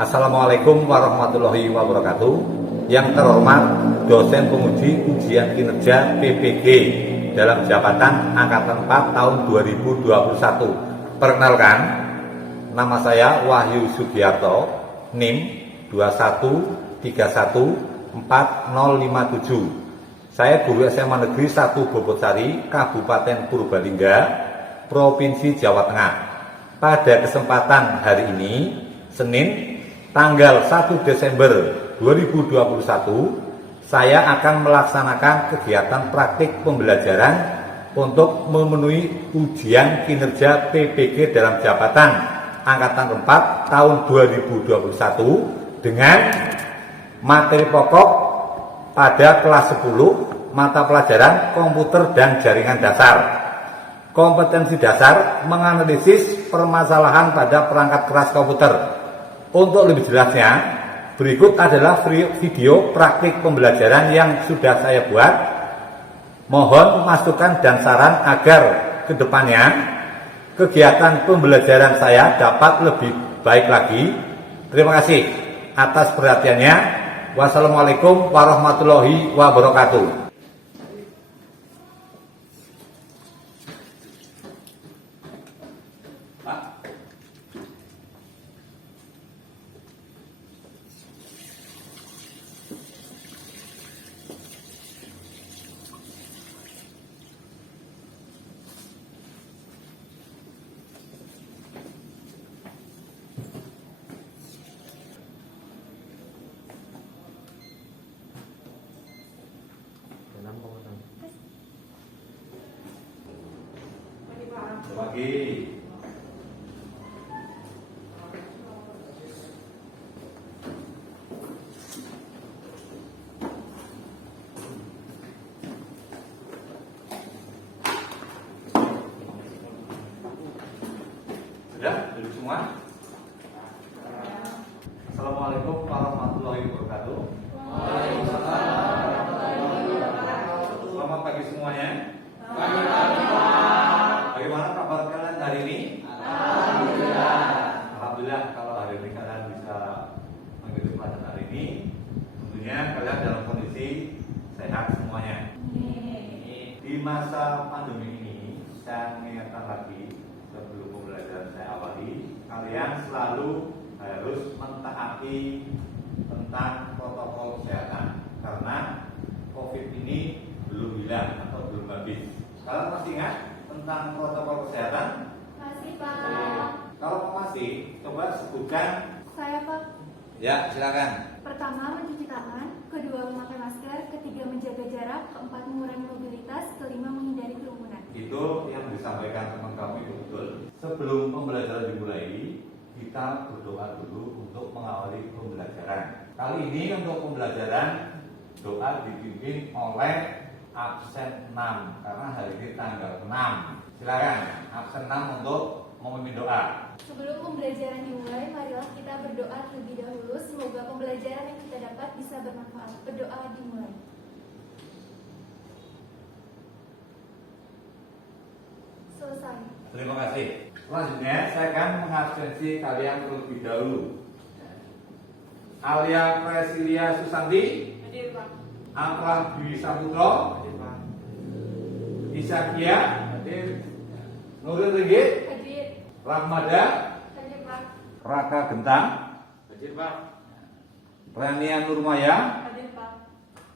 Assalamualaikum warahmatullahi wabarakatuh. Yang terhormat dosen penguji ujian kinerja PPG dalam jabatan Angkatan 4 tahun 2021. Perkenalkan, nama saya Wahyu Sugiarto, NIM 213140057. Saya guru SMA Negeri 1 Bobotsari, Kabupaten Purbalingga, Provinsi Jawa Tengah. Pada kesempatan hari ini, Senin, tanggal 1 Desember 2021, saya akan melaksanakan kegiatan praktik pembelajaran untuk memenuhi ujian kinerja PPG dalam jabatan Angkatan 4 tahun 2021 dengan materi pokok pada kelas 10 mata pelajaran komputer dan jaringan dasar. Kompetensi dasar menganalisis permasalahan pada perangkat keras komputer. Untuk lebih jelasnya, berikut adalah video praktik pembelajaran yang sudah saya buat. Mohon masukan dan saran agar kedepannya kegiatan pembelajaran saya dapat lebih baik lagi. Terima kasih atas perhatiannya. Wassalamualaikum warahmatullahi wabarakatuh. Pagi. Sudah duduk semua? Assalamualaikum warahmatullahi wabarakatuh. Selamat pagi semuanya. Bagaimana kabar kalian hari ini? Alhamdulillah kalau hari ini kalian bisa mengikuti pelajaran hari ini. Tentunya kalian dalam kondisi sehat semuanya. Di masa pandemi ini, saya mengingatkan lagi sebelum pembelajaran saya awali, kalian selalu harus mentaati tentang protokol kesehatan karena COVID ini belum hilang atau belum habis. Kalian masih ingat tentang protokol kesehatan? Masih, Pak. Kalau masih, coba sebutkan. Saya, Pak. Ya, silakan. Pertama, mencuci tangan. Kedua, memakai masker. Ketiga, menjaga jarak. Keempat, mengurangi mobilitas. Kelima, menghindari kerumunan. Itu yang disampaikan teman kami itu betul. Sebelum pembelajaran dimulai, kita berdoa dulu untuk mengawali pembelajaran. Kali ini untuk pembelajaran, doa dipimpin oleh absen 6 karena hari ini tanggal 6. Silakan absen 6 untuk memimpin doa. Sebelum pembelajaran dimulai, marilah kita berdoa terlebih dahulu. Semoga pembelajaran yang kita dapat bisa bermanfaat. Berdoa dimulai. Selesai. Terima kasih. Selanjutnya saya akan mengabsensi kalian terlebih dahulu. Alia Presilia Susanti, Hadir, Pak. Amrah Dwi Saputro, Hadir, Pak. Isakia, hadir. Nuril Ringgit, Hadir. Rahmada, Hadir, Pak. Raka Gentang, Hadir, Pak. Rania Nurmaya, Hadir, Pak.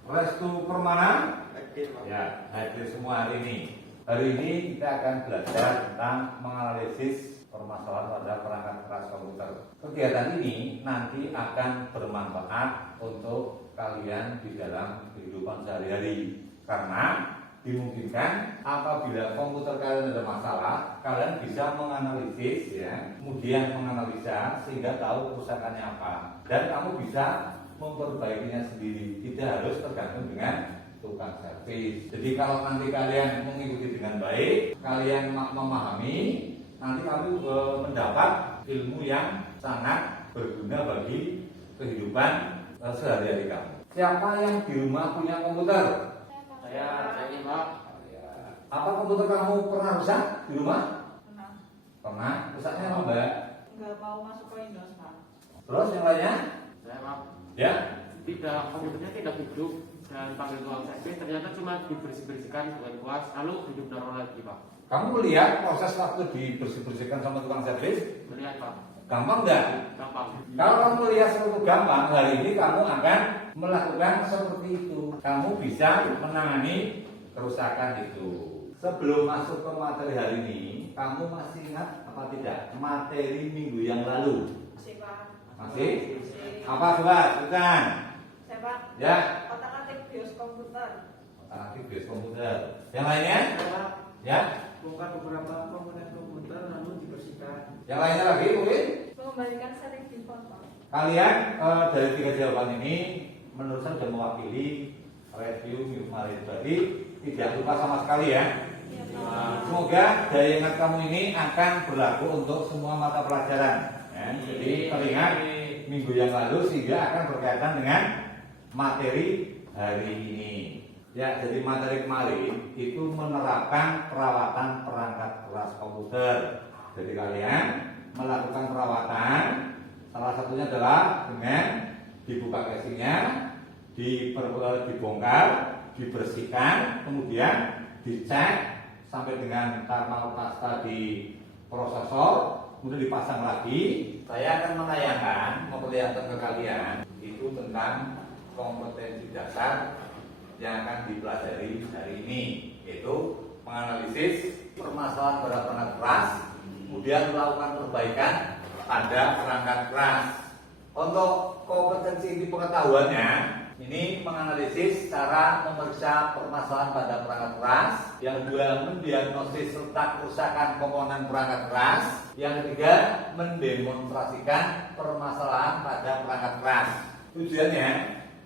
Restu Permana. Hadir, Pak. Ya, hadir semua hari ini. Hari ini kita akan belajar tentang menganalisis permasalahan pada perangkat keras komputer. Kegiatan ini nanti akan bermanfaat untuk kalian di dalam kehidupan sehari-hari karena dimungkinkan apabila komputer kalian ada masalah, kalian bisa menganalisis ya, kemudian menganalisa sehingga tahu kerusakannya apa dan kamu bisa memperbaikinya sendiri, tidak harus tergantung dengan tukang servis. Jadi kalau nanti kalian mengikuti dengan baik, kalian memahami, nanti kamu mendapat ilmu yang sangat berguna bagi kehidupan sehari-hari kamu. Siapa yang di rumah punya komputer? Saya ini, Pak. Apa komputer kamu pernah rusak di rumah? Pernah. Pernah? Rusaknya apa, Mbak? Nggak mau masuk ke Windows, Pak. Terus yang lainnya? Saya Pak. Ya. Tidak, komputernya tidak hidup dan panggil tukang servis ternyata cuma dibersih-bersihkan dengan kuas lalu hidup normal lagi Pak. Kamu melihat proses waktu dibersih-bersihkan sama tukang servis? Melihat Pak. Gampang nggak? Gampang. Kalau kamu melihat sesuatu gampang, hari ini kamu akan melakukan seperti itu. Kamu bisa menangani kerusakan itu. Sebelum masuk ke materi hari ini, kamu masih ingat apa tidak materi minggu yang lalu? Masih Pak. Masih? Masih. Apa coba? Bukan? Saya Pak. Ya. Otak-atik BIOS komputer. Otak-atik BIOS komputer. Yang lainnya? Pak, Ya. bongkar beberapa komponen komputer lalu dibersihkan. Yang lainnya lagi mungkin? Mengembalikan setting default Pak. Kalian dari 3 jawaban ini menurut saya sudah mewakili review minggu kemarin. Berarti tidak lupa sama sekali ya. Iya Pak. Semoga daya ingat kamu ini akan berlaku untuk semua mata pelajaran. Ya. Jadi teringat minggu yang lalu sehingga akan berkaitan dengan materi hari ini. Ya, jadi materi kemarin itu menerapkan perawatan perangkat keras komputer. Jadi kalian melakukan perawatan, salah satunya adalah dengan dibuka casingnya, dibongkar, dibersihkan, kemudian dicek sampai dengan thermal pasta di prosesor, kemudian dipasang lagi. Saya akan menayangkan, memperlihatkan ke kalian itu tentang kompetensi dasar yang akan dipelajari hari ini, yaitu menganalisis permasalahan pada perangkat keras, kemudian melakukan perbaikan pada perangkat keras. Untuk kompetensi inti pengetahuannya, ini menganalisis cara memeriksa permasalahan pada perangkat keras, yang kedua mendiagnosis letak kerusakan komponen perangkat keras, yang ketiga mendemonstrasikan permasalahan pada perangkat keras. Tujuannya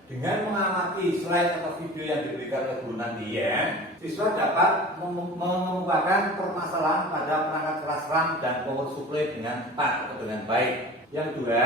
dengan mengamati slide atau video yang diberikan oleh guru nanti ya, siswa dapat mengemukakan permasalahan pada perangkat keras RAM dan power supply dengan tepat atau dengan baik. Yang kedua,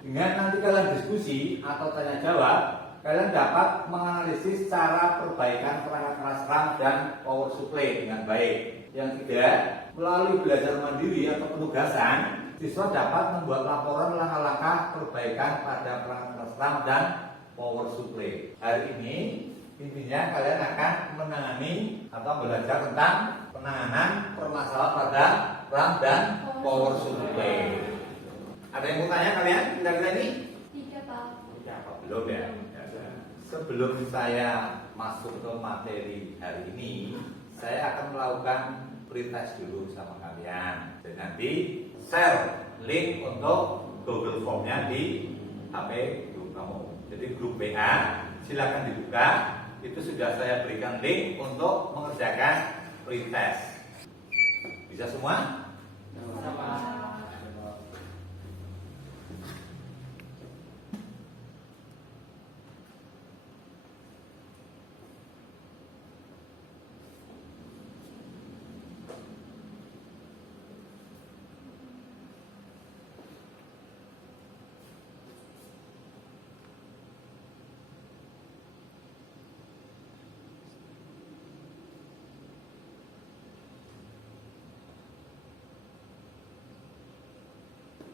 dengan nanti kalian diskusi atau tanya jawab, kalian dapat menganalisis cara perbaikan perangkat keras RAM dan power supply dengan baik. Yang ketiga, melalui belajar mandiri atau penugasan, siswa dapat membuat laporan langkah-langkah perbaikan pada perangkat keras RAM dan power supply. Hari ini intinya kalian akan menangani atau belajar tentang penanganan permasalahan pada RAM dan power supply. Ada yang mau tanya kalian kira-kira ini? Tidak Pak. Belum ya? Sebelum saya masuk ke materi hari ini, saya akan melakukan pretest dulu sama kalian. Dan nanti share link untuk Google Form-nya di HP grup kamu. Jadi grup WA silakan dibuka. Itu sudah saya berikan link untuk mengerjakan pretest. Bisa semua?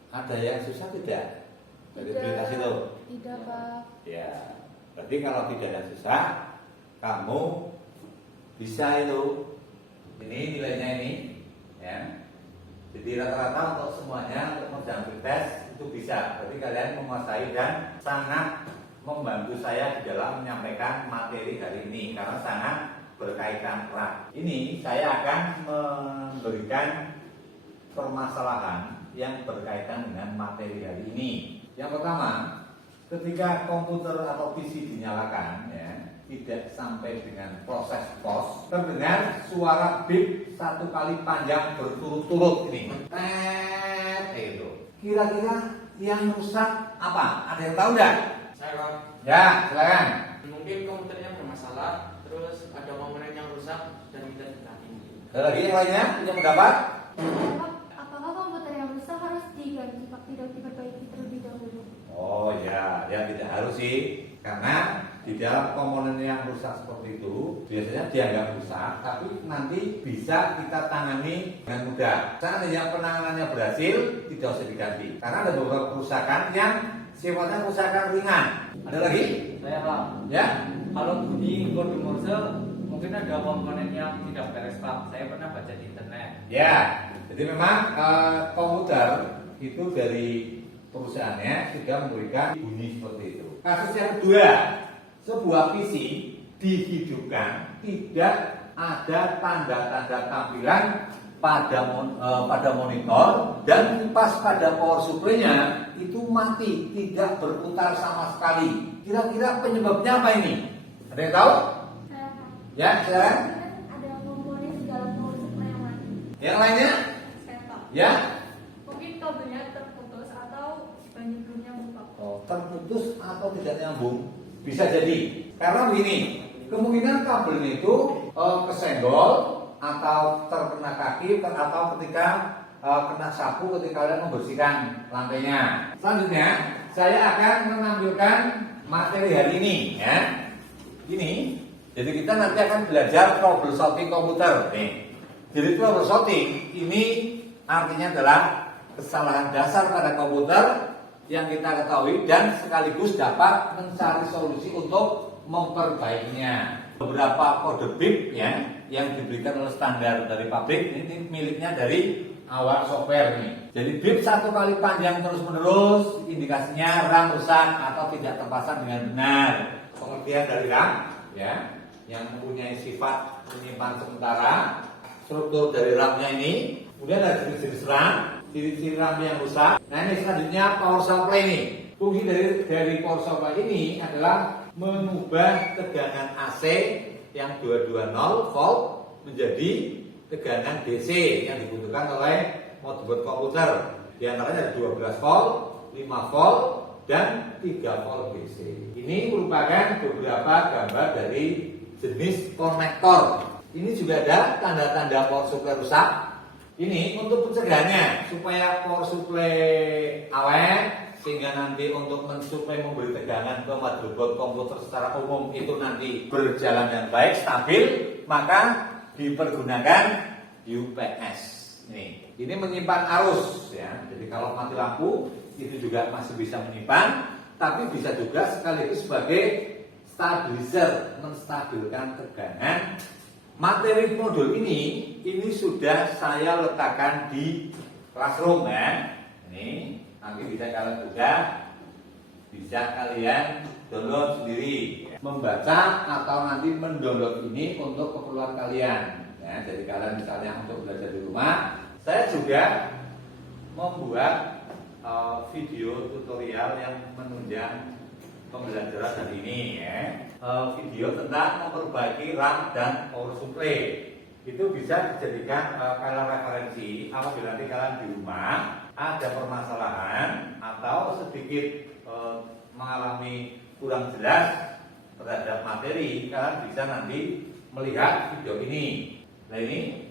Ada yang susah tidak? Dari aplikasi itu? Tidak Pak. Ya, berarti kalau tidak ada susah, kamu bisa itu. Ini nilainya ini, ya. Jadi rata-rata untuk semuanya untuk mengerjakan pretest itu bisa. Berarti kalian menguasai dan sangat membantu saya di dalam menyampaikan materi hari ini karena sangat berkaitan erat. Ini saya akan memberikan permasalahan yang berkaitan dengan materi hari ini. Yang pertama, ketika komputer atau PC dinyalakan, ya, tidak sampai dengan proses POS, terdengar suara bip 1 kali panjang berturut-turut ini. Itu. Kira-kira yang rusak apa? Ada yang tahu nggak? Saya Pak. Ya, silakan. Mungkin komputernya bermasalah, terus ada komponen yang rusak dan kita ganti. Ada lagi yang lainnya punya pendapat? Apakah komputer yang rusak harus diganti Pak? Tidak diperbaiki terlebih dahulu? Oh ya, ya tidak harus sih, karena di dalam komponen yang rusak seperti itu biasanya dianggap rusak, tapi nanti bisa kita tangani dengan mudah. Seandainya penanganannya berhasil, tidak usah diganti. Karena ada beberapa kerusakan yang sifatnya kerusakan ringan. Ada lagi? Saya Pak, Ya? kalau bunyi kode Morse mungkin ada komponen yang tidak beres Pak. Saya pernah baca di internet. Ya. Jadi memang komputer itu dari perusahaannya sudah memberikan bunyi seperti itu. Kasus yang kedua, sebuah PC dihidupkan tidak ada tanda-tanda tampilan pada monitor, dan kipas pada power supply-nya itu mati, tidak berputar sama sekali. Kira-kira penyebabnya apa ini? Ada yang tahu? Ya, silakan. Ada komponen di dalam power supply yang mati. Yang lainnya? Saya tahu. Ya? Mungkin kabelnya terputus atau banyak belum nyambung Pak. Terputus atau tidak nyambung, bisa jadi. Karena begini, kemungkinan kabelnya itu kesenggol atau terkena kaki atau ketika kena sapu ketika kalian membersihkan lantainya. Selanjutnya, saya akan menampilkan materi hari ini, ya. Ini, jadi kita nanti akan belajar troubleshooting komputer. Nih. Jadi troubleshooting ini artinya adalah kesalahan dasar pada komputer yang kita ketahui dan sekaligus dapat mencari solusi untuk memperbaikinya. Beberapa kode BIP ya yang diberikan oleh standar dari pabrik ini miliknya dari awal software nih. Jadi BIP satu kali panjang terus menerus indikasinya RAM rusak atau tidak terpasang dengan benar. Pengertian dari RAM ya yang mempunyai sifat menyimpan sementara. Struktur dari RAM-nya ini, kemudian ada jenis-jenis RAM, ciri-ciri RAM yang rusak. Nah ini selanjutnya power supply nih. Fungsi dari power supply ini adalah mengubah tegangan AC yang 220 volt menjadi tegangan DC yang dibutuhkan oleh motherboard komputer. Di antaranya ada 12 volt, 5 volt, dan 3 volt DC. Ini merupakan beberapa gambar dari jenis konektor. Ini juga ada tanda-tanda power supply rusak. Ini untuk pencegahannya supaya power supply awet sehingga nanti untuk mensuplai memberi tegangan ke motherboard komputer secara umum itu nanti berjalan dengan baik, stabil, maka dipergunakan UPS. Ini menyimpan arus ya. Jadi kalau mati lampu itu juga masih bisa menyimpan, tapi bisa juga sekaligus sebagai stabilizer, menstabilkan tegangan. Materi modul ini sudah saya letakkan di classroom ya. Ini nanti bisa kalian download sendiri, membaca atau nanti mendownload ini untuk keperluan kalian. Ya, jadi kalian misalnya untuk belajar di rumah, saya juga membuat video tutorial yang menunjang pembelajaran hari ini ya. Video tentang memperbaiki RAM dan power supply itu bisa dijadikan kalian referensi apabila nanti kalian di rumah ada permasalahan atau sedikit mengalami kurang jelas terhadap materi, kalian bisa nanti melihat video ini. Nah ini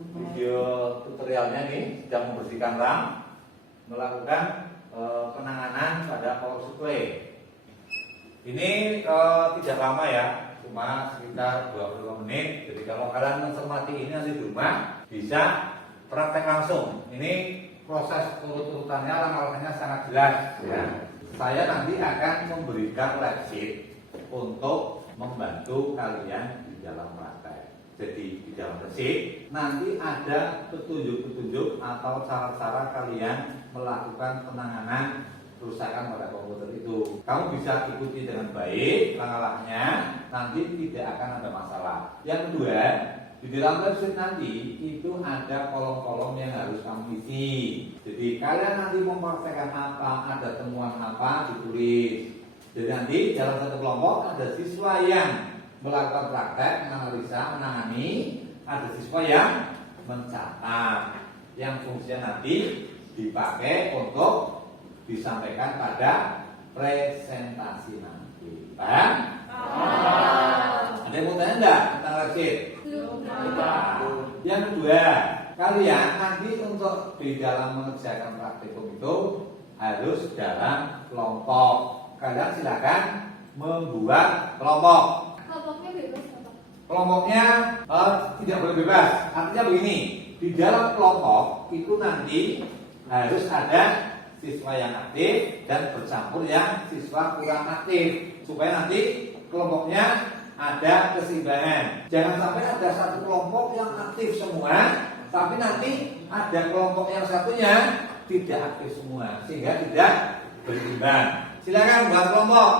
video tutorialnya nih sedang membersihkan RAM, melakukan penanganan pada power supply. Ini tidak lama ya, cuma sekitar 25 menit. Jadi kalau kalian mencermati ini nanti di rumah bisa praktek langsung. Ini proses urut-urutannya, langkah-langkahnya sangat jelas ya. Saya nanti akan memberikan lab sheet untuk membantu kalian di dalam praktek. Jadi di dalam lab sheet nanti ada petunjuk-petunjuk atau cara-cara kalian melakukan penanganan kerusakan pada komputer itu. Kamu bisa ikuti dengan baik langkah-langkahnya, nanti tidak akan ada masalah. Yang kedua, di dalam website nanti itu ada kolom-kolom yang harus kamu isi. Jadi kalian nanti mempraktekkan apa, ada temuan apa, ditulis. Jadi nanti dalam satu kelompok ada siswa yang melakukan praktek, menganalisa, menangani, ada siswa yang mencatat, yang fungsinya nanti dipakai untuk disampaikan pada presentasi nanti. Paham? Ada yang mau tanya enggak tentang website? Yang kedua, kalian nanti untuk di dalam mengerjakan praktikum itu harus dalam kelompok. Kalian silakan membuat kelompok. Kelompoknya bebas Bapak. Kelompoknya tidak boleh bebas. Artinya begini, di dalam kelompok itu nanti harus ada siswa yang aktif dan bercampur yang siswa kurang aktif, supaya nanti kelompoknya ada keseimbangan. Jangan sampai ada satu kelompok yang aktif semua, tapi nanti ada kelompok yang satunya tidak aktif semua, sehingga tidak berimbang. Silakan buat kelompok.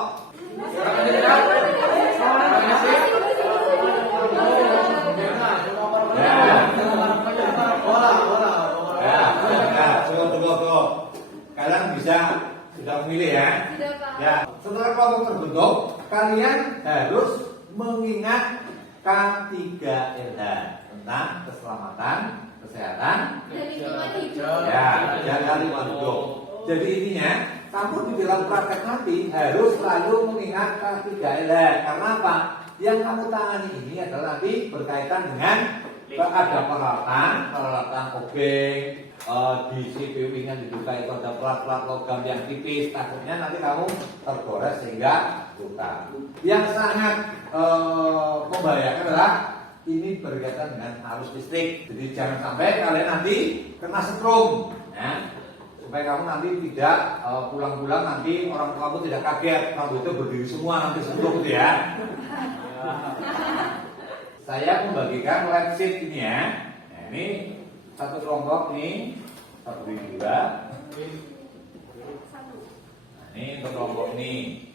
Cukup. Kalian bisa sudah memilih ya. Sudah Pak. Ya, setelah kelompok terbentuk, kalian harus mengingat K3RH tentang keselamatan, kesehatan, Dan lingkungan hidup. ya, jaga lingkungan hidup. Jadi intinya, kamu di dalam praktek nanti harus selalu mengingat K3RH. Karena apa? Yang kamu tangani ini adalah nanti berkaitan dengan ada peralatan obeng, di CPU-nya dibuka itu ada plat-plat logam yang tipis, takutnya nanti kamu tergores sehingga luka. Yang sangat membahayakan adalah ini berkaitan dengan arus listrik. Jadi jangan sampai kalian nanti kena setrum, ya. Supaya kamu nanti tidak pulang-pulang nanti orang tua kamu tidak kaget rambutnya berdiri semua nanti setrum gitu ya. Saya membagikan lab sheet ini ya. Nah, ini satu kelompok nih, satu dua. Nah, ini untuk kelompok ini.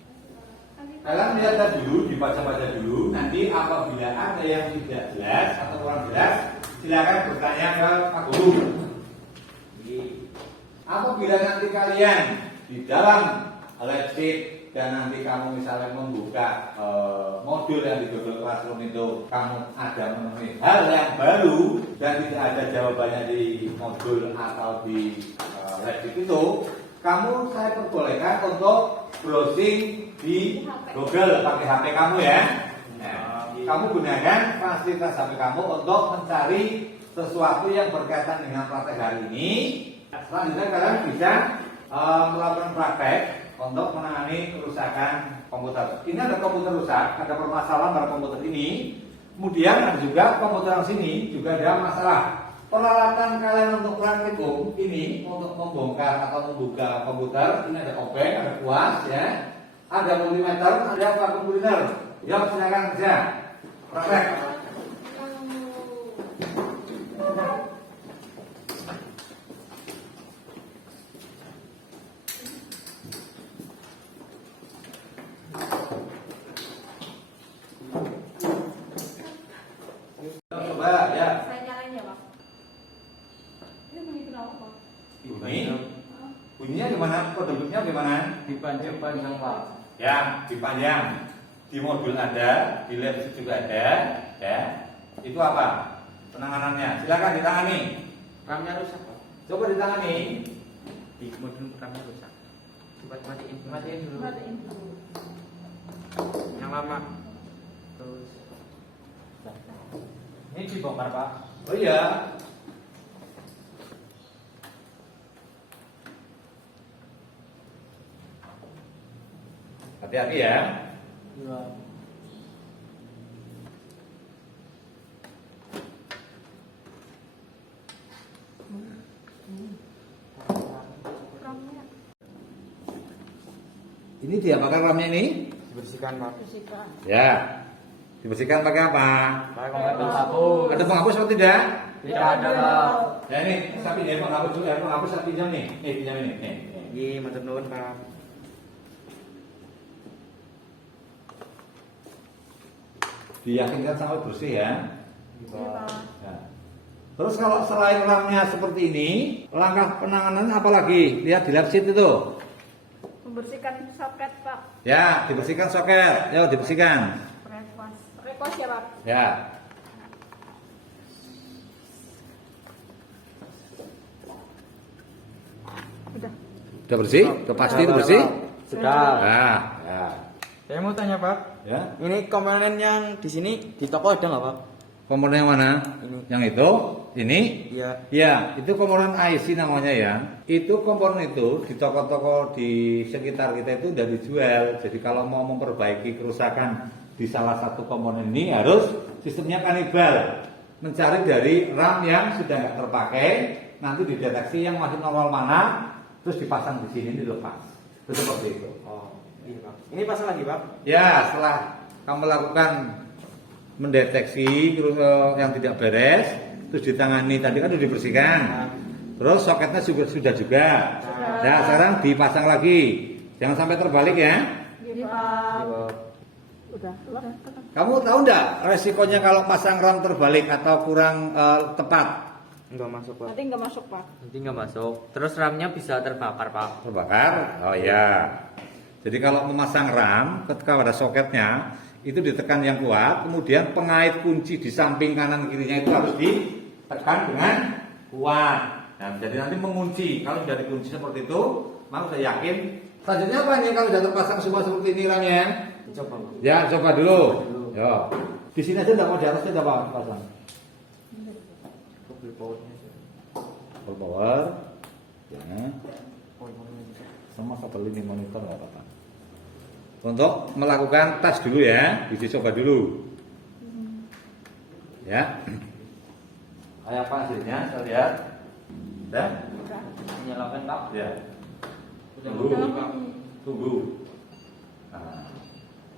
Kalian lihat dulu, dibaca-baca dulu. Nanti apabila ada yang tidak jelas atau kurang jelas, silakan bertanya ke Pak Guru. Apabila nanti kalian di dalam lab sheet dan nanti kamu misalnya membuka modul yang di Google Classroom itu, kamu ada menemui hal yang baru dan tidak ada jawabannya di modul atau di lab sheet itu, saya perbolehkan untuk browsing di Google pakai HP kamu ya. Nah, kamu gunakan fasilitas HP kamu untuk mencari sesuatu yang berkaitan dengan praktek hari ini. Selanjutnya kalian bisa melakukan praktek untuk menangani kerusakan komputer. Ini ada komputer rusak, ada permasalahan pada komputer ini. Kemudian ada juga komputer yang sini juga ada masalah. Peralatan kalian untuk praktikum ini untuk membongkar atau membuka komputer, ini ada obeng, ada kuas, ya, ada multimeter, ada vacuum cleaner. Ya, silakan kerja. Praktek. Coba ya. Saya nyalain ya Pak. Ini bunyi kenapa Pak? Bunyinya gimana? Kodenya gimana? Dipanjang-panjang Pak. Ya, dipanjang. Di modul ada, di lab sheet juga ada, ya. Itu apa? Penanganannya. Silakan ditangani. RAM-nya rusak, Pak. Coba ditangani. Di modul RAM-nya rusak. Coba matiin dulu. Matiin dulu. Yang lama. Terus Ini dibongkar Pak. Oh iya. Hati-hati ya. Iya. RAM-nya Ini diapakan RAM-nya ini? dibersihkan, Pak. bersihkan. Ya. Dibersihkan pakai apa? Pakai Penghapus. Ada penghapus atau tidak? Tidak ada Pak. Ya ini, saya pinjam penghapus dulu ya. Penghapus saya pinjam nih. Pinjam ini. Nih. Iya, matur nuwun, Pak. Diyakinkan sampai bersih ya. Iya Pak. Ya. Terus kalau selain RAM-nya seperti ini, langkah penanganan apa lagi? Lihat di lab sheet itu. Membersihkan soket Pak. Ya, dibersihkan soket. Yo, dibersihkan. Request ya Pak. Ya. Sudah bersih? Sudah pasti itu bersih? Sudah. Nah, ya. Saya mau tanya Pak, Ya. ini komponen yang di sini di toko ada nggak Pak? Komponen yang mana? Ini. Yang itu? Ini? Iya. Ya, itu komponen IC namanya ya. Itu komponen itu di toko-toko di sekitar kita itu udah dijual. Jadi kalau mau memperbaiki kerusakan di salah satu komponen ini harus sistemnya kanibal. Mencari dari RAM yang sudah nggak terpakai, nanti dideteksi yang masih normal mana, terus dipasang di sini dilepas. Itu seperti itu. Oh, iya Pak. Ini pasang lagi Pak? Ya, setelah kamu lakukan mendeteksi yang tidak beres, terus ditangani tadi kan sudah dibersihkan. Terus soketnya sudah juga. Nah, sekarang dipasang lagi. Jangan sampai terbalik ya. Gini Pak. Kamu tahu enggak resikonya kalau pasang RAM terbalik atau kurang tepat? Enggak masuk Pak. Nanti nggak masuk Pak. Nanti nggak masuk. Terus RAM-nya bisa terbakar Pak. Terbakar? Oh ya. Jadi kalau memasang RAM ketika ada soketnya itu ditekan yang kuat, kemudian pengait kunci di samping kanan kirinya itu harus ditekan dengan kuat. Nah, jadi nanti mengunci. Kalau sudah dikunci seperti itu, maka saya yakin. Selanjutnya apa nih kalau sudah terpasang semua seperti ini RAM-nya? Coba Pak. Ya, coba dulu. Yo. Di sini aja enggak mau di atasnya enggak apa pasang. Full power-nya. Full power. Ya. Sama kabel ini monitor enggak apa-apa. Untuk melakukan tes dulu ya, dicoba dulu. Ya. Kayak apa hasilnya? Saya lihat. Sudah? Nyalakan Pak. Ya. Udah Tunggu. Pak. Tunggu.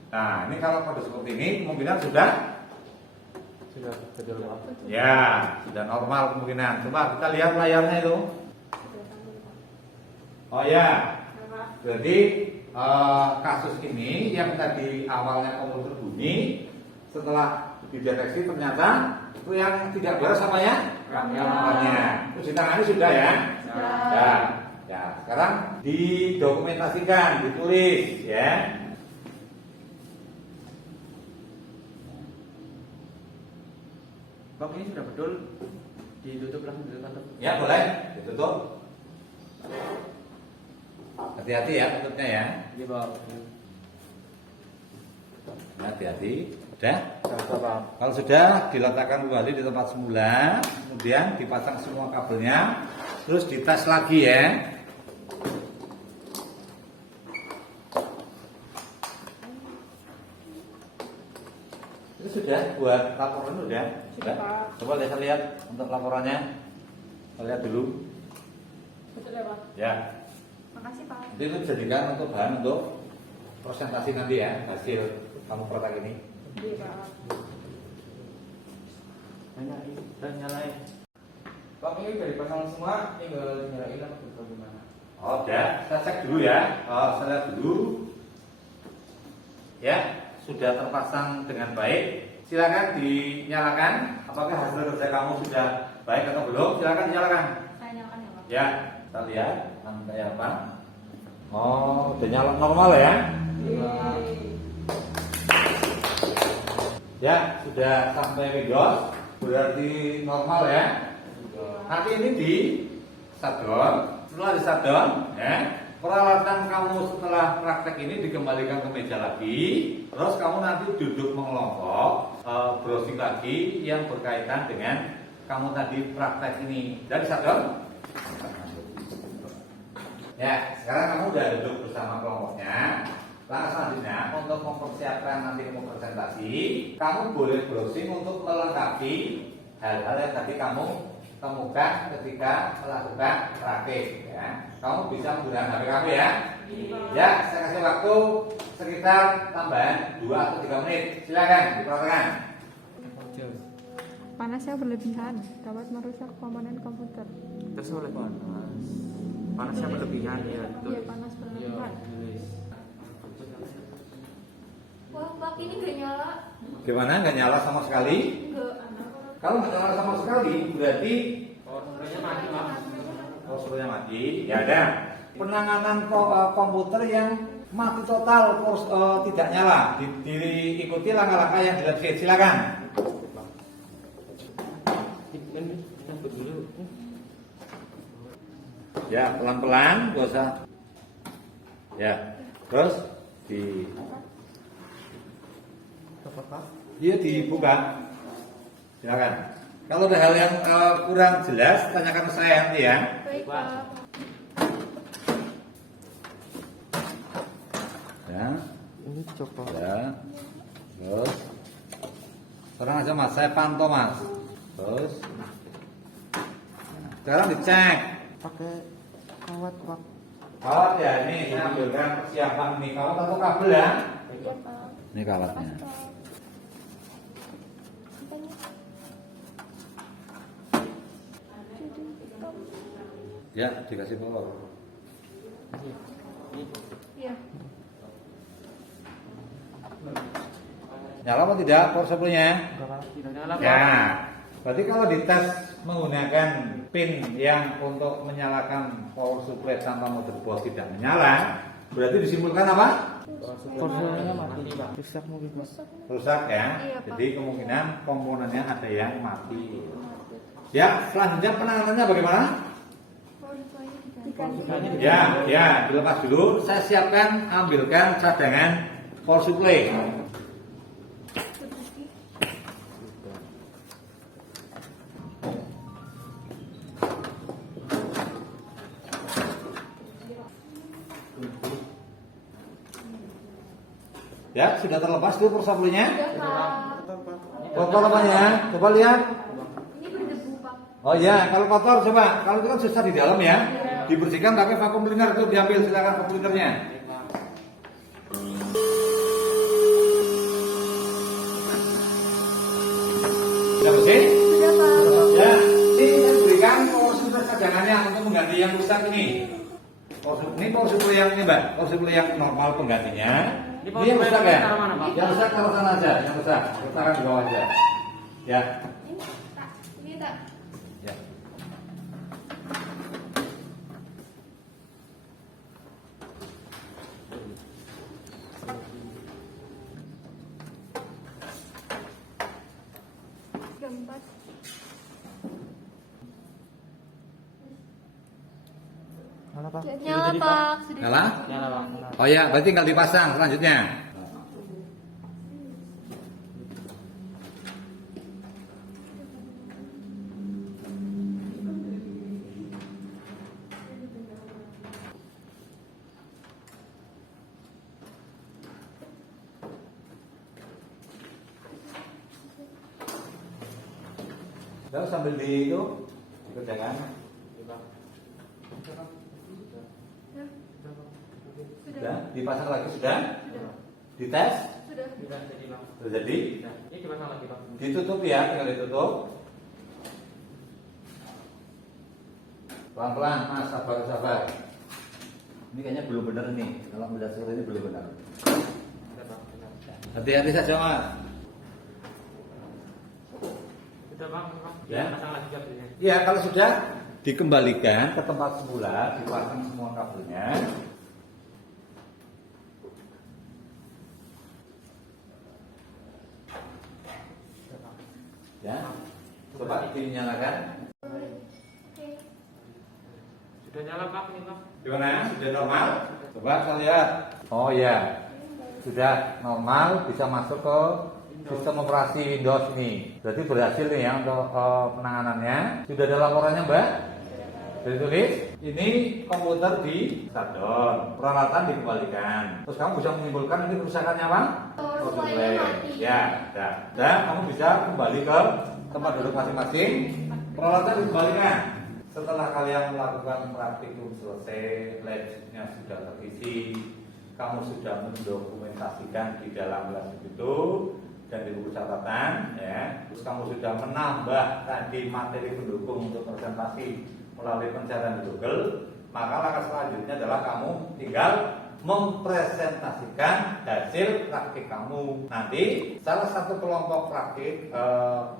Nah, ini kalau kode seperti ini kemungkinan sudah Sudah betul Pak. ya, sudah normal kemungkinan. Coba kita lihat layarnya itu. Oh ya. Jadi kasus ini yang tadi awalnya komputer bunyi, setelah dideteksi ternyata itu yang tidak beres apa ya? RAM-nya. Terus ditangani sudah ya? Ya. Ya, sekarang didokumentasikan, ditulis ya. Bang, ini sudah betul. Ditutup langsung ditutup. Ya, boleh ditutup. Hati-hati ya tutupnya ya. Iya Pak. Hati-hati. Sudah? Sudah Pak. Kalau sudah diletakkan kembali di tempat semula, kemudian dipasang semua kabelnya, terus dites lagi ya. Itu sudah buat laporan sudah? Sudah, Pak. Coba saya lihat untuk laporannya. Kita lihat dulu. Betul ya Pak. Ya. Makasih Pak. Nanti itu dijadikan untuk bahan untuk presentasi nanti ya, hasil kamu praktek ini. Iya Pak. Nyalain. Bang, ini udah dipasang semua, tinggal nyalain atau gimana? Oh, udah, saya cek dulu ya. Saya lihat dulu. Ya, sudah terpasang dengan baik. Silakan dinyalakan. Apakah hasil kerja kamu sudah baik atau belum? Silakan dinyalakan. Saya nyalakan ya Pak. Ya, kita lihat kayak apa. Oh, udah nyala normal ya? Ya, sudah sampai Windows. Berarti normal ya. Nanti ini di shutdown. Setelah di shutdown, ya, peralatan kamu setelah praktek ini dikembalikan ke meja lagi. Terus kamu nanti duduk mengelompok, browsing lagi yang berkaitan dengan kamu tadi praktek ini. Dari shutdown. Ya, sekarang kamu udah duduk bersama kelompoknya. Langkah selanjutnya untuk mempersiapkan nanti kamu presentasi, kamu boleh browsing untuk melengkapi hal-hal yang tadi kamu temukan ketika melakukan praktik. Ya. Kamu bisa menggunakan HP kamu ya. Ya, saya kasih waktu sekitar tambahan 2 atau 3 menit. Silakan dipraktekkan. Panasnya berlebihan dapat merusak komponen komputer. Terus oleh panas. Panasnya berlebihan ya. Betul. Iya, panas berlebihan. Wah Pak, ini nggak nyala. Gimana? Nggak nyala sama sekali? Nggak. Kalau nggak nyala sama sekali, berarti Ordernya mati Pak. kursornya mati. Ya ada. Penanganan komputer yang mati total, tidak nyala. Diikuti langkah-langkah yang dilakukan. Silakan. Ya, pelan-pelan, gak usah. Ya, terus di. Iya, dibuka. Silakan. Kalau ada hal yang kurang jelas, tanyakan ke saya nanti ya. Baik, Pak. Ya. Ini coba. Ya. Terus. Sekarang aja Mas, saya pantau Mas. Terus. Sekarang dicek. Pakai kawat Pak. Kawat ya, ini saya ambilkan persiapan nih. Kawat atau kabel ya? Iya, Pak. Ini kawatnya. Ya, dikasih power. Iya. Nyala apa tidak power supply-nya? Tidak nyala, Pak. Ya. Berarti kalau dites menggunakan pin yang untuk menyalakan power supply tanpa motherboard tidak menyala, berarti disimpulkan apa? Porsinya mati Pak. Rusak mungkin Pak. Rusak ya. Iya, Pak. Jadi kemungkinan komponennya ada yang mati. Ya, selanjutnya penanganannya bagaimana? Diganti. Ya, dilepas dulu. Saya siapkan, ambilkan cadangan power supply. Ya, sudah terlepas dulu power supply-nya. Sudah, Pak. Kotor apanya? Coba lihat. Ini berdebu, Pak. Oh iya, kalau kotor coba. Kalau itu kan susah di dalam ya. Dibersihkan pakai vacuum cleaner itu diambil silakan vacuum cleanernya. Sudah bersih? Sudah, Pak. Ya, ini saya berikan power supply cadangannya untuk mengganti yang rusak ini. Ini power supply yang ini Mbak, power supply yang normal penggantinya. Ini power Ini yang supply rusak ya? taruh mana, Pak? Yang rusak taruh sana aja, yang rusak letakkan di bawah aja. Ya. Ini, Tak. Ini, Tak. Ya. Keempat. Mana Pak? Nyala, Pak. Sudah. Nyala? Nyala, Pak. Oh ya, berarti tinggal dipasang selanjutnya. Lalu sambil di itu dikerjakan. Sudah, dipasang lagi sudah? Sudah. Dites? Sudah. Sudah jadi, Pak. Sudah jadi? Sudah. Ini dipasang lagi, Pak. Ditutup ya, tinggal ditutup. Pelan-pelan, Mas, sabar. Ini kayaknya belum benar nih. Kalau melihat seperti ini belum benar. Sudah, Pak. Sudah. Hati-hati saja, Mas. Sudah, Pak. Sudah. Ya. Pasang lagi kabelnya. Iya, kalau sudah dikembalikan ke tempat semula, dipasang semua kabelnya. Ya, coba dinyalakan. Oke. Sudah nyala, Pak. Ini, Pak. Gimana? Sudah normal? Coba kita lihat. Oh ya, sudah normal, bisa masuk ke sistem operasi Windows ini. Berarti berhasil nih ya untuk penanganannya. Sudah ada laporannya Mbak? Sudah ditulis? Ini komputer di shutdown, peralatan dikembalikan. Terus kamu bisa menyimpulkan ini kerusakannya apa? Power Oh, supply-nya mati. Ya, sudah. Dan kamu bisa kembali ke tempat duduk masing-masing. Peralatan dikembalikan. Setelah kalian melakukan praktikum selesai, labnya sudah terisi, kamu sudah mendokumentasikan di dalam lab itu dan di buku catatan, ya. Terus kamu sudah menambah tadi materi pendukung untuk presentasi melalui pencarian di Google, maka langkah selanjutnya adalah kamu tinggal mempresentasikan hasil praktik kamu. Nanti salah satu kelompok praktik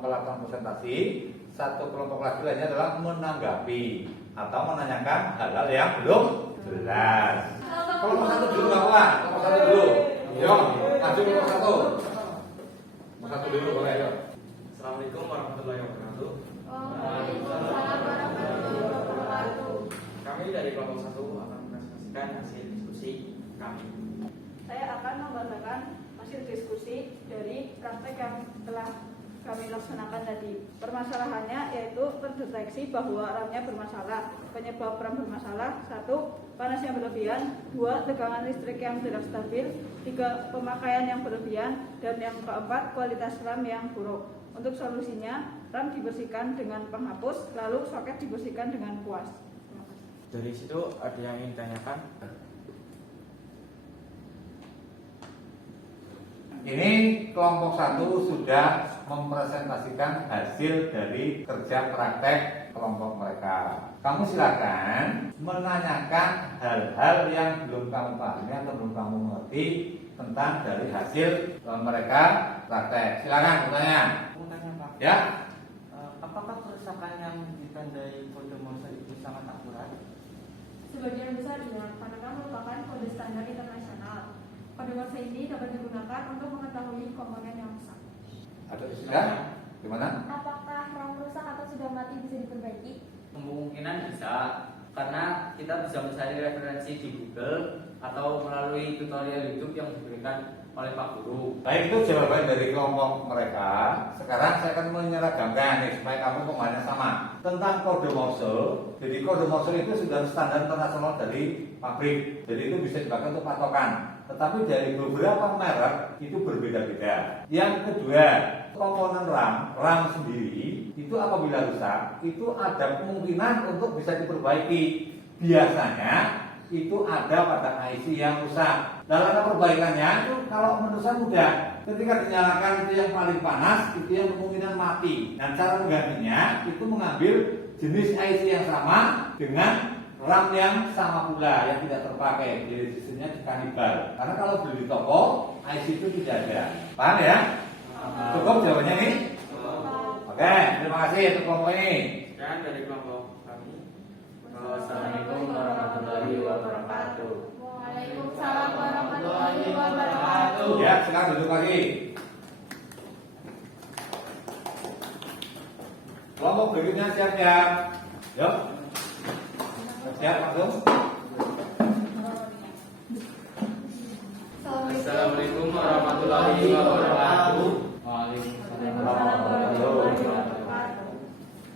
melakukan presentasi, satu kelompok lagi lainnya adalah menanggapi atau menanyakan hal-hal yang belum jelas. Kelompok satu dulu apa? Kelompok satu dulu. Yo, maju kelompok satu. Kelompok satu dulu boleh yo. Assalamualaikum warahmatullahi wabarakatuh. Waalaikumsalam warahmatullahi wabarakatuh. Kami dari kelompok 1 akan mempresentasikan hasil diskusi kami. Saya akan membacakan hasil diskusi dari praktek yang telah kami laksanakan tadi. Permasalahannya yaitu terdeteksi bahwa RAM-nya bermasalah. Penyebab RAM bermasalah: 1. Panas yang berlebihan, 2. Tegangan listrik yang tidak stabil, 3. Pemakaian yang berlebihan, dan yang keempat, kualitas RAM yang buruk. Untuk solusinya, RAM dibersihkan dengan penghapus, lalu soket dibersihkan dengan kuas. Dari situ ada yang ingin ditanyakan? Ini kelompok 1 sudah mempresentasikan hasil dari kerja praktek kelompok mereka. Kamu silakan menanyakan hal-hal yang belum kamu pahami atau belum kamu mengerti tentang dari hasil mereka praktek. Silakan bertanya. Mau tanya Pak, Ya. apakah kerusakan yang ditandai kode Morse itu sangat akurat? Sebagian besar iya, karena merupakan kode standar internasional. Kode Morse ini dapat digunakan untuk mengetahui komponen yang rusak. Ada istilah? Gimana? Apakah RAM rusak atau sudah mati bisa diperbaiki? Kemungkinan bisa, karena kita bisa mencari referensi di Google atau melalui tutorial YouTube yang diberikan oleh Pak Guru. Baik, itu jawaban dari kelompok mereka. Sekarang saya akan menyeragamkan nih supaya kamu pemahamannya sama tentang kode Morse. Jadi kode Morse itu sudah standar internasional dari pabrik. Jadi itu bisa dipakai untuk patokan. Tetapi dari beberapa merek itu berbeda-beda. Yang kedua, komponen RAM sendiri itu apabila rusak itu ada kemungkinan untuk bisa diperbaiki. Biasanya itu ada pada IC yang rusak. Dalam perbaikannya itu kalau menurut saya mudah. Ketika dinyalakan itu yang paling panas, itu yang kemungkinan mati. Dan cara menggantinya itu mengambil jenis IC yang sama dengan RAM yang sama pula yang tidak terpakai. Jadi sistemnya dikanibal. Karena kalau beli di toko, IC itu tidak ada. Paham ya? Cukup jawabannya nih? Oke, terima kasih untuk kelompok ini. Dan dari kelompok kami. Wassalamualaikum warahmatullahi wabarakatuh. Waalaikumsalam warahmatullahi wabarakatuh. Ya, silakan duduk lagi. Kelompok berikutnya siap-siap. Yuk. Siap langsung. Assalamualaikum warahmatullahi wabarakatuh.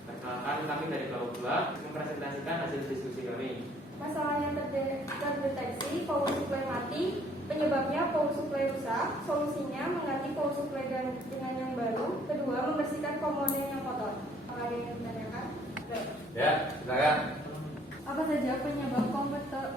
Perkenalkan, kami dari kelompok 2 mempresentasikan hasil diskusi kami. Masalah yang terdeteksi power supply mati, penyebabnya power supply rusak, solusinya mengganti power supply dengan yang baru, kedua membersihkan komponen yang kotor. Apakah ada yang ditanyakan? Baik. Ya, silakan. Apa saja penyebab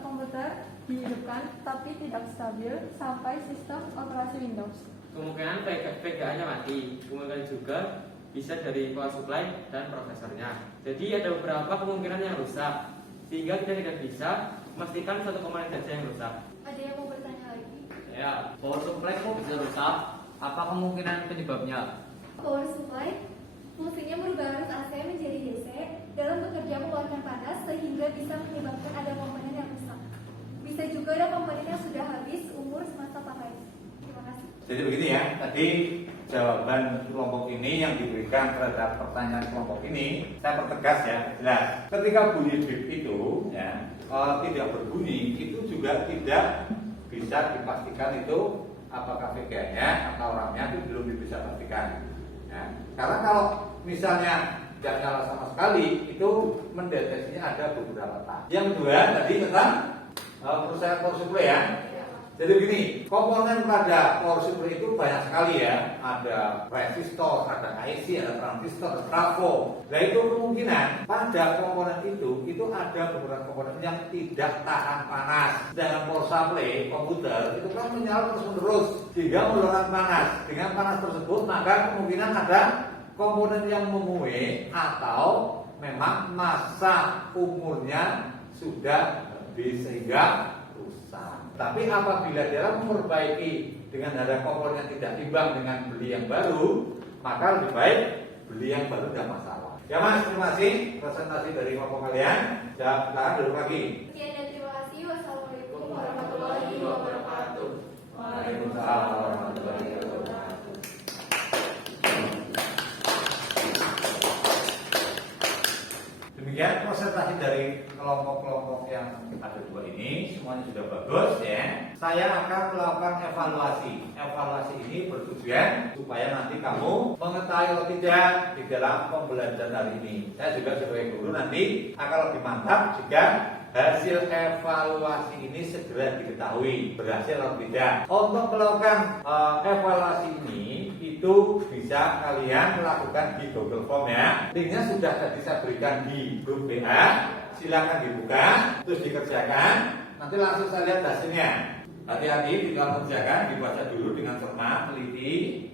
komputer dihidupkan tapi tidak stabil sampai sistem operasi Windows? Kemungkinan VGA-nya mati, kemungkinan juga bisa dari power supply dan prosesornya. Jadi ada beberapa kemungkinan yang rusak, sehingga kita tidak bisa memastikan satu komponen saja yang rusak. Ada yang mau bertanya lagi? Ya, power supply kok bisa rusak? Apa kemungkinan penyebabnya? Power supply fungsinya merubah arus AC menjadi DC dalam bekerja mengeluarkan panas sehingga bisa menyebabkan ada komponen yang rusak. Bisa juga ada komponen yang sudah habis umur semasa pakai. Terima kasih. Jadi begini ya, tadi jawaban kelompok ini yang diberikan terhadap pertanyaan kelompok ini saya pertegas ya, jelas. Ketika bunyi bip itu ya, kalau tidak berbunyi itu juga tidak bisa dipastikan itu apakah VGA-nya atau RAM-nya itu belum bisa pastikan. Ya. Karena kalau misalnya tidak nyala sama sekali itu mendeteksinya ada beberapa tahap. Yang kedua tadi tentang perusahaan power supply ya. Jadi begini, komponen pada power supply itu banyak sekali ya. Ada resistor, ada IC, ada transistor, ada trafo. Nah itu kemungkinan pada komponen itu ada beberapa komponen yang tidak tahan panas. Dalam power supply komputer itu kan menyala terus-menerus sehingga mengeluarkan panas. Dengan panas tersebut maka kemungkinan ada komponen yang memuai atau memang masa umurnya sudah habis sehingga rusak. Tapi apabila dia memperbaiki dengan ada komponen yang tidak imbang dengan beli yang baru, maka lebih baik beli yang baru tidak masalah. Ya Mas, terima kasih presentasi dari kelompok kalian. Silakan duduk lagi. Sekian dan terima kasih. Wassalamualaikum warahmatullahi wabarakatuh. Waalaikumsalam warahmatullahi wabarakatuh. demikian presentasi dari kelompok-kelompok yang ada dua ini semuanya sudah bagus ya. Saya akan melakukan evaluasi. Evaluasi ini bertujuan supaya nanti kamu mengetahui atau tidak di dalam pembelajaran hari ini. Saya juga sebagai guru nanti akan lebih mantap jika hasil evaluasi ini segera diketahui berhasil atau tidak. Untuk melakukan evaluasi ini itu bisa kalian lakukan di Google Form ya. Linknya sudah tadi saya berikan di grup WA. Silakan dibuka, terus dikerjakan. Nanti langsung saya lihat hasilnya. Hati-hati di dalam kerjakan, dibaca dulu dengan cermat, teliti.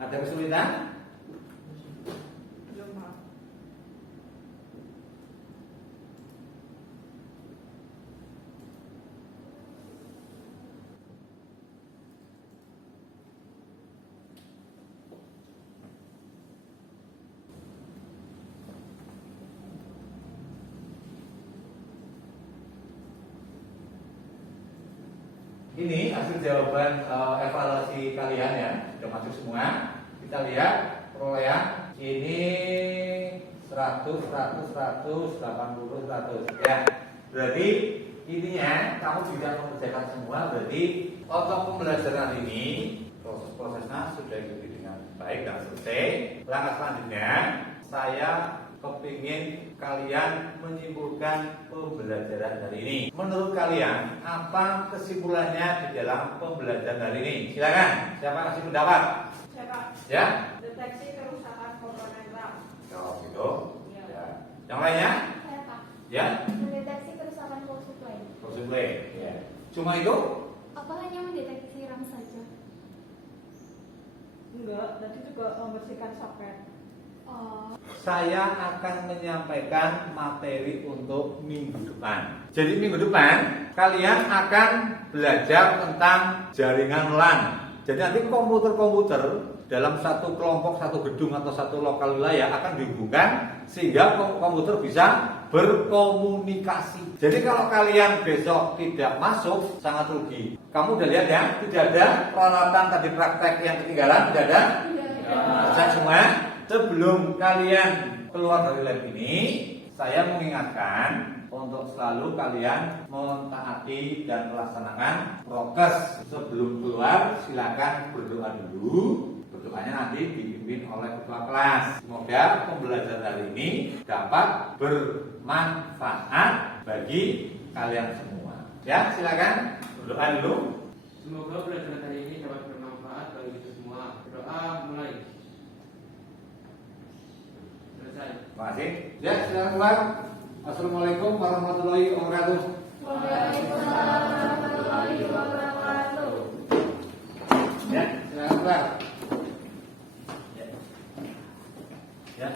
Ada kesulitan? Belum, Pak. Ini hasil jawaban evaluasi kalian ya, sudah masuk semua. Kita lihat perolehan ini 100, 100, 100, 80, 100 ya. Berarti intinya kamu bisa mengerjakan semua. Berarti untuk pembelajaran ini proses-prosesnya sudah ikuti dengan baik dan selesai. Langkah selanjutnya saya kepingin kalian menyimpulkan pembelajaran hari ini. Menurut kalian apa kesimpulannya di dalam pembelajaran hari ini? Silakan. Siapa kasih pendapat? Siapa? Ya. Deteksi kerusakan komponen RAM. Kalau gitu. Ya. Ya. Yang lainnya? Saya Pak, Ya. mendeteksi kerusakan power supply. Supply. Ya. Cuma itu? Apa hanya mendeteksi RAM saja? Enggak, tadi juga membersihkan soket. Oh, Saya akan menyampaikan materi untuk minggu depan. Jadi minggu depan kalian akan belajar tentang jaringan LAN. Jadi nanti komputer-komputer dalam satu kelompok, satu gedung atau satu lokal wilayah akan dihubungkan sehingga komputer bisa berkomunikasi. Jadi kalau kalian besok tidak masuk sangat rugi. Kamu udah lihat ya, tidak ada peralatan tadi praktek yang ketinggalan, tidak ada? Bisa semua. Sebelum kalian keluar dari lab ini, saya mengingatkan untuk selalu kalian mentaati dan melaksanakan prokes. Sebelum keluar silakan berdoa dulu. Berdoanya nanti dipimpin oleh ketua kelas. Semoga pembelajaran hari ini dapat bermanfaat bagi kalian semua. Ya, silakan berdoa dulu. Semoga pelajaran hari ini dapat bermanfaat bagi kita semua. Berdoa mulai. Selesai. Terima kasih. Ya, silakan keluar. Assalamualaikum warahmatullahi wabarakatuh. Waalaikumsalam warahmatullahi wabarakatuh. Ya, silakan keluar. Ya. Ya.